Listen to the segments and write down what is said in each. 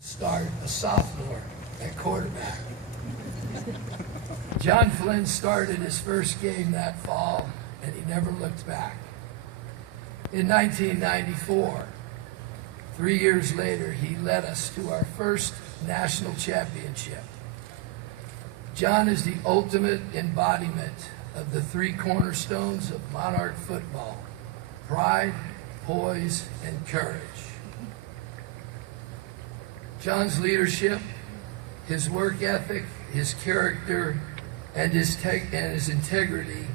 Start a sophomore at quarterback. John Flynn started his first game that fall, and he never looked back. In 1994, 3 years later, he led us to our first national championship. John is the ultimate embodiment of the three cornerstones of Monarch football: pride, poise, and courage. John's leadership, his work ethic, his character, and his integrity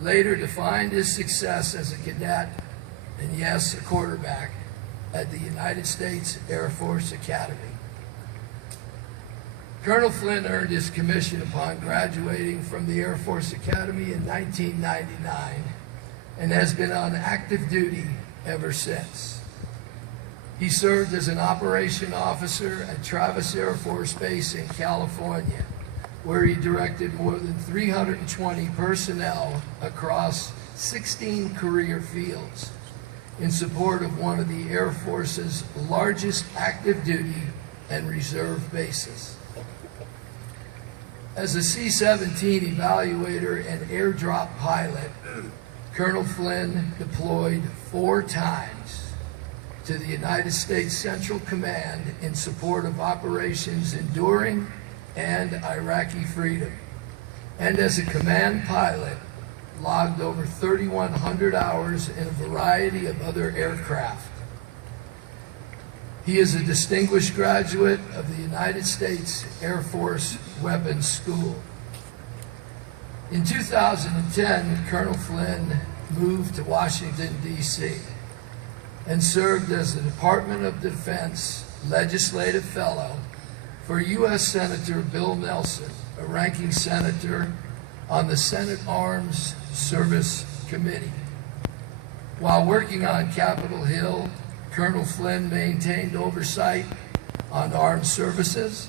later defined his success as a cadet and, yes, a quarterback at the United States Air Force Academy. Colonel Flynn earned his commission upon graduating from the Air Force Academy in 1999 and has been on active duty ever since. He served as an operation officer at Travis Air Force Base in California, where he directed more than 320 personnel across 16 career fields in support of one of the Air Force's largest active duty and reserve bases. As a C-17 evaluator and airdrop pilot, Colonel Flynn deployed 4 times to the United States Central Command in support of Operations Enduring and Iraqi Freedom, and as a command pilot, logged over 3,100 hours in a variety of other aircraft. He is a distinguished graduate of the United States Air Force Weapons School. In 2010, Colonel Flynn moved to Washington, D.C., and served as the Department of Defense Legislative Fellow for U.S. Senator Bill Nelson, a ranking senator on the Senate Arms Service Committee. While working on Capitol Hill, Colonel Flynn maintained oversight on armed services,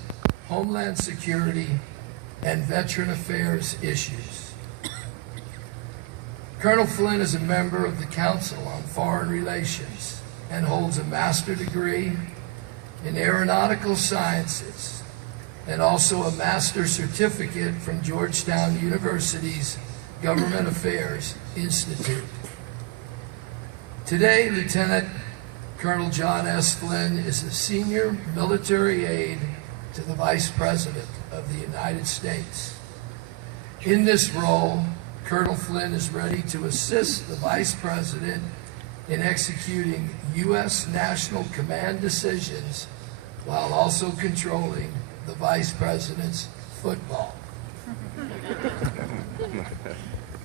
homeland security, and veteran affairs issues. Colonel Flynn is a member of the Council on Foreign Relations and holds a master's degree in aeronautical sciences and also a master's certificate from Georgetown University's Government Affairs Institute. Today, Lieutenant Colonel John S. Flynn is a senior military aide to the Vice President of the United States. In this role, Colonel Flynn is ready to assist the Vice President in executing U.S. national command decisions while also controlling the Vice President's football.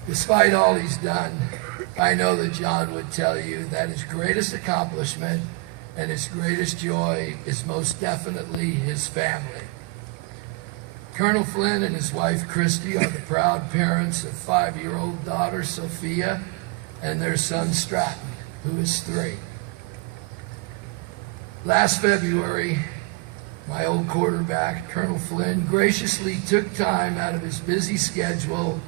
Despite all he's done, I know that John would tell you that his greatest accomplishment and his greatest joy is most definitely his family. Colonel Flynn and his wife Christy are the proud parents of 5-year-old daughter Sophia and their son Stratton, who is 3. Last February, my old quarterback, Colonel Flynn, graciously took time out of his busy schedule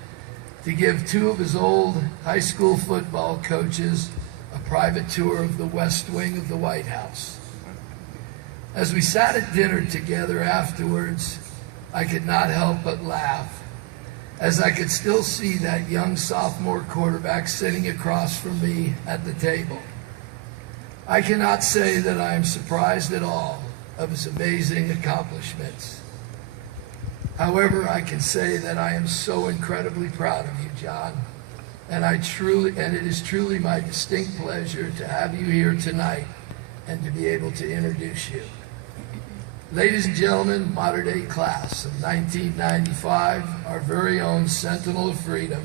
to give 2 of his old high school football coaches a private tour of the West Wing of the White House. As we sat at dinner together afterwards, I could not help but laugh, as I could still see that young sophomore quarterback sitting across from me at the table. I cannot say that I am surprised at all of his amazing accomplishments. However, I can say that I am so incredibly proud of you, John, and it is truly my distinct pleasure to have you here tonight and to be able to introduce you. Ladies and gentlemen, modern-day class of 1995, our very own Sentinel of Freedom,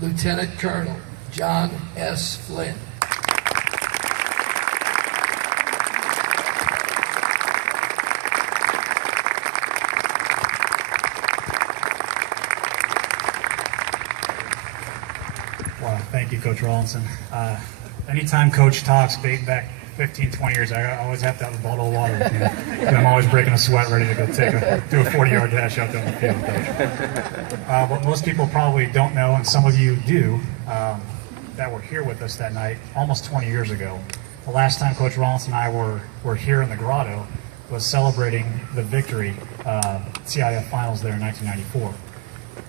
Lieutenant Colonel John S. Flynn. Wow, thank you, Coach Rawlinson. Anytime Coach talks back 15, 20 years, I always have to have a bottle of water with me. I'm always breaking a sweat, ready to go do a 40-yard dash out down the field, Coach. What most people probably don't know, and some of you do, that were here with us that night, almost 20 years ago. The last time Coach Rawlinson and I were here in the grotto, was celebrating the victory, CIF finals there in 1994.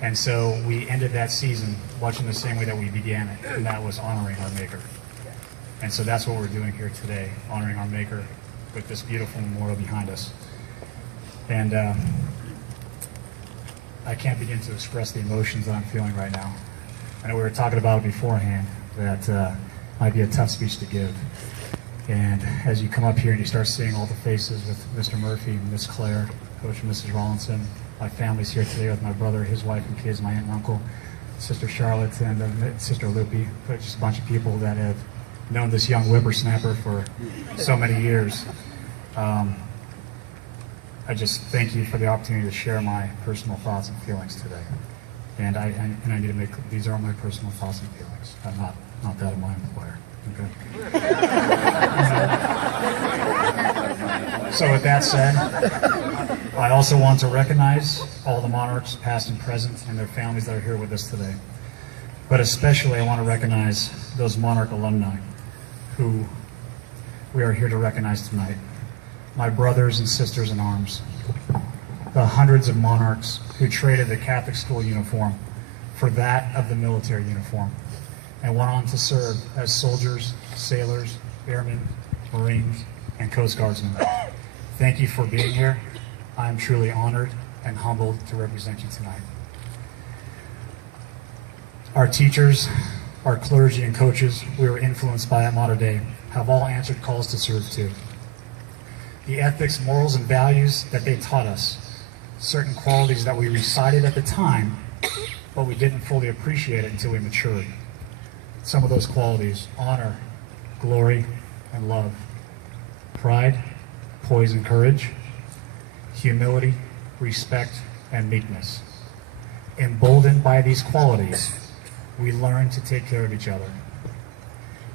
And so we ended that season much in the same way that we began it, and that was honoring our Maker. And so that's what we're doing here today, honoring our Maker with this beautiful memorial behind us. And I can't begin to express the emotions that I'm feeling right now. I know we were talking about it beforehand, that might be a tough speech to give. And as you come up here and you start seeing all the faces with Mr. Murphy, Miss Claire, Coach and Mrs. Rawlinson, my family's here today with my brother, his wife and kids, my aunt and uncle, Sister Charlotte, and Sister Loopy, just a bunch of people that have known this young whippersnapper for so many years. I just thank you for the opportunity to share my personal thoughts and feelings today. And I need to make, these are my personal thoughts and feelings. I'm not that of my employer. Okay. So with that said, I also want to recognize all the Monarchs, past and present, and their families that are here with us today. But especially I want to recognize those Monarch alumni who we are here to recognize tonight. My brothers and sisters in arms, the hundreds of Monarchs who traded the Catholic school uniform for that of the military uniform and went on to serve as soldiers, sailors, airmen, Marines, and Coast Guardsmen. Thank you for being here. I am truly honored and humbled to represent you tonight. Our teachers, our clergy and coaches we were influenced by at Mater Dei have all answered calls to serve too. The ethics, morals, and values that they taught us, certain qualities that we recited at the time, but we didn't fully appreciate it until we matured. Some of those qualities: honor, glory, and love, pride, poise, and courage, humility, respect, and meekness. Emboldened by these qualities, we learn to take care of each other.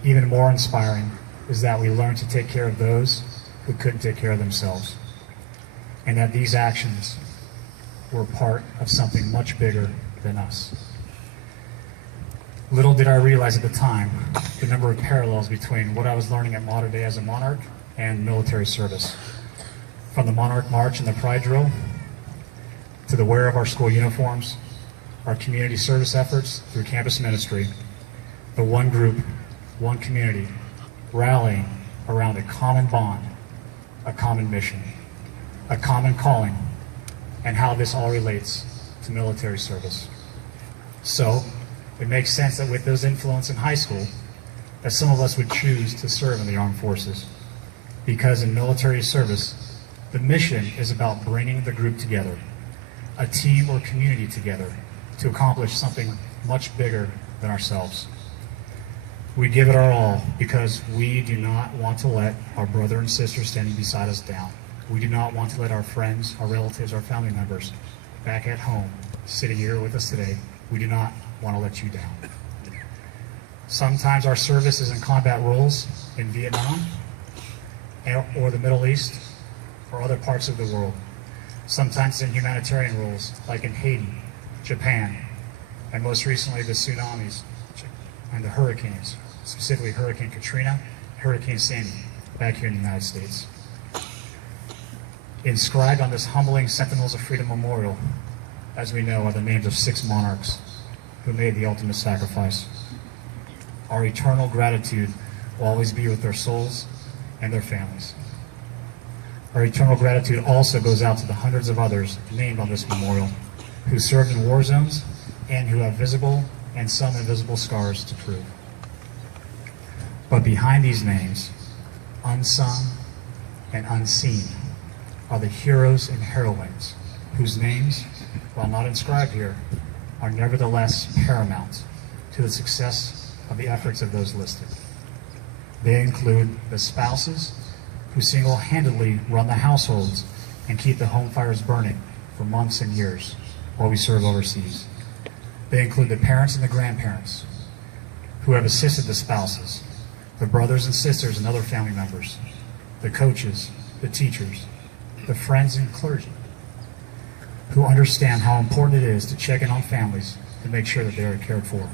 Even more inspiring is that we learn to take care of those who couldn't take care of themselves, and that these actions were part of something much bigger than us. Little did I realize at the time the number of parallels between what I was learning at Mater Dei as a Monarch and military service. From the Monarch March and the Pride Drill, to the wear of our school uniforms, our community service efforts through campus ministry, the one group, one community, rallying around a common bond, a common mission, a common calling, and how this all relates to military service. So, it makes sense that with those influence in high school, that some of us would choose to serve in the armed forces. Because in military service, the mission is about bringing the group together, a team or community together, to accomplish something much bigger than ourselves. We give it our all because we do not want to let our brother and sister standing beside us down. We do not want to let our friends, our relatives, our family members back at home, sitting here with us today, we do not want to let you down. Sometimes our service is in combat roles in Vietnam or the Middle East or other parts of the world. Sometimes in humanitarian roles like in Haiti, Japan, and most recently the tsunamis and the hurricanes, specifically Hurricane Katrina, Hurricane Sandy, back here in the United States. Inscribed on this humbling Sentinels of Freedom Memorial, as we know, are the names of 6 monarchs who made the ultimate sacrifice. Our eternal gratitude will always be with their souls and their families. Our eternal gratitude also goes out to the hundreds of others named on this memorial who served in war zones and who have visible and some invisible scars to prove. But behind these names, unsung and unseen, are the heroes and heroines whose names, while not inscribed here, are nevertheless paramount to the success of the efforts of those listed. They include the spouses who single-handedly run the households and keep the home fires burning for months and years while we serve overseas. They include the parents and the grandparents who have assisted the spouses, the brothers and sisters and other family members, the coaches, the teachers, the friends and clergy who understand how important it is to check in on families and make sure that they are cared for.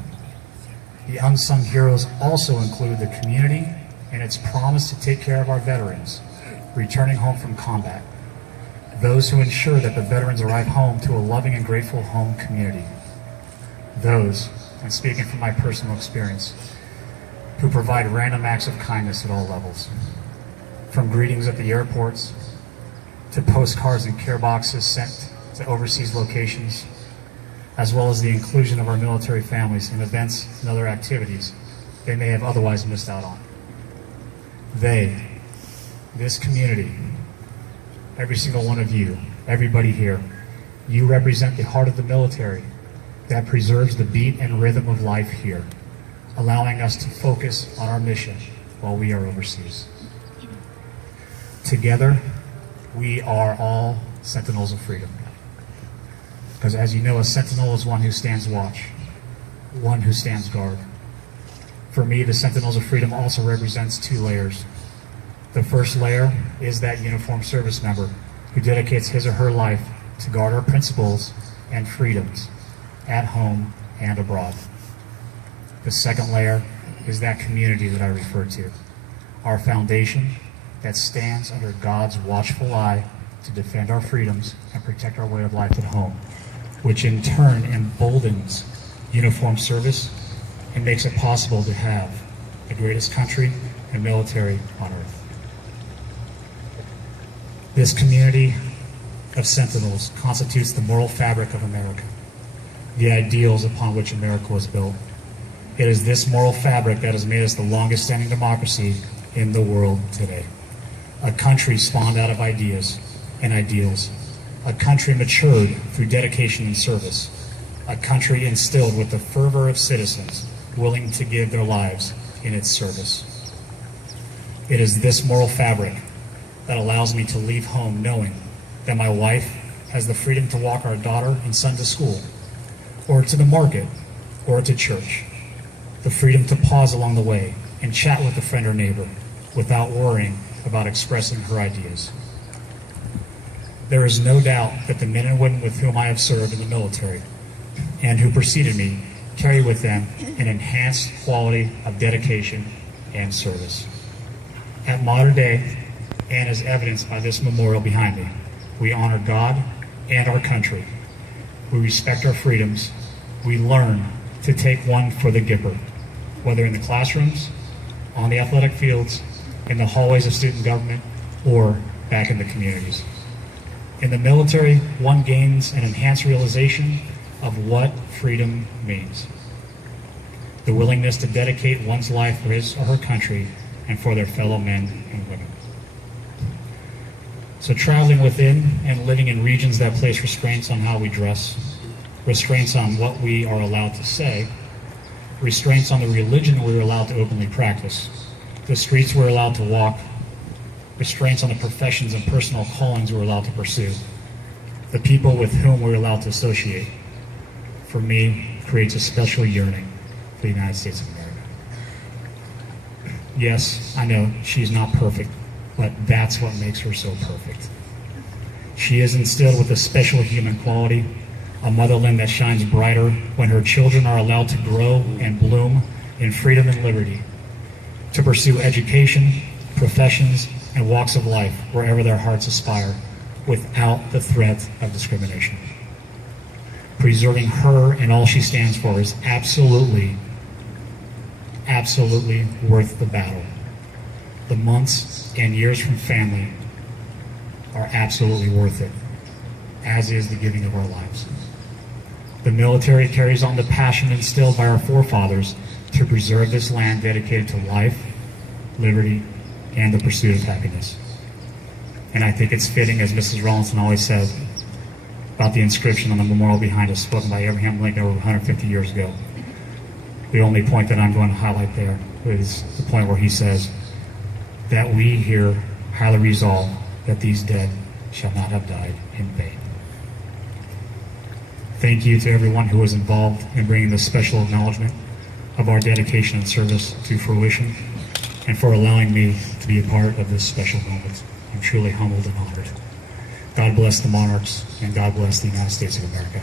The unsung heroes also include the community and its promise to take care of our veterans, returning home from combat, those who ensure that the veterans arrive home to a loving and grateful home community, those, and speaking from my personal experience, who provide random acts of kindness at all levels, from greetings at the airports to postcards and care boxes sent to overseas locations, as well as the inclusion of our military families in events and other activities they may have otherwise missed out on. They, this community, every single one of you, everybody here, you represent the heart of the military that preserves the beat and rhythm of life here, allowing us to focus on our mission while we are overseas. Together, we are all sentinels of freedom. Because as you know, a sentinel is one who stands watch, one who stands guard. For me, the Sentinels of Freedom also represents two layers. The first layer is that uniformed service member who dedicates his or her life to guard our principles and freedoms at home and abroad. The second layer is that community that I refer to, our foundation that stands under God's watchful eye to defend our freedoms and protect our way of life at home, which in turn emboldens uniformed service and makes it possible to have the greatest country and military on earth. This community of sentinels constitutes the moral fabric of America, the ideals upon which America was built. It is this moral fabric that has made us the longest standing democracy in the world today. A country spawned out of ideas and ideals. A country matured through dedication and service. A country instilled with the fervor of citizens willing to give their lives in its service. It is this moral fabric that allows me to leave home knowing that my wife has the freedom to walk our daughter and son to school, or to the market, or to church. The freedom to pause along the way and chat with a friend or neighbor without worrying about expressing her ideas. There is no doubt that the men and women with whom I have served in the military and who preceded me carry with them an enhanced quality of dedication and service. At modern day, and as evidenced by this memorial behind me, we honor God and our country. We respect our freedoms. We learn to take one for the Gipper, whether in the classrooms, on the athletic fields, in the hallways of student government, or back in the communities. In the military, one gains an enhanced realization of what freedom means. The willingness to dedicate one's life for his or her country and for their fellow men and women. So traveling within and living in regions that place restraints on how we dress, restraints on what we are allowed to say, restraints on the religion we're allowed to openly practice, the streets we're allowed to walk, restraints on the professions and personal callings we're allowed to pursue, the people with whom we're allowed to associate, for me, creates a special yearning for the United States of America. Yes, I know she's not perfect, but that's what makes her so perfect. She is instilled with a special human quality, a motherland that shines brighter when her children are allowed to grow and bloom in freedom and liberty, to pursue education, professions, and walks of life wherever their hearts aspire, without the threat of discrimination. Preserving her and all she stands for is absolutely worth the battle. The months and years from family are absolutely worth it, as is the giving of our lives. The military carries on the passion instilled by our forefathers to preserve this land dedicated to life, liberty, and the pursuit of happiness. And I think it's fitting, as Mrs. Rawlinson always said, about the inscription on the memorial behind us, spoken by Abraham Lincoln over 150 years ago. The only point that I'm going to highlight there is the point where he says that we here highly resolve that these dead shall not have died in vain. Thank you to everyone who was involved in bringing this special acknowledgement of our dedication and service to fruition, and for allowing me to be a part of this special moment. I'm truly humbled and honored. God bless the monarchs, and God bless the United States of America.